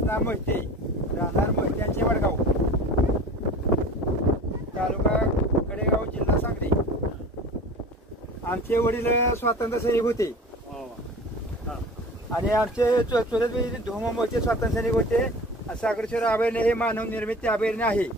नाव मोहिते, राहणार मोहित्यांचे वडगाव, तालुका कडेगाव, जिल्हा सांगली. आमचे वडील स्वातंत्र्य सैनिक होते आणि आमचे चुलत धोमाचे स्वातंत्र्य सैनिक होते. सागरेश्वर अभयारण्य हे मानव निर्मित अभयारण्य आहे.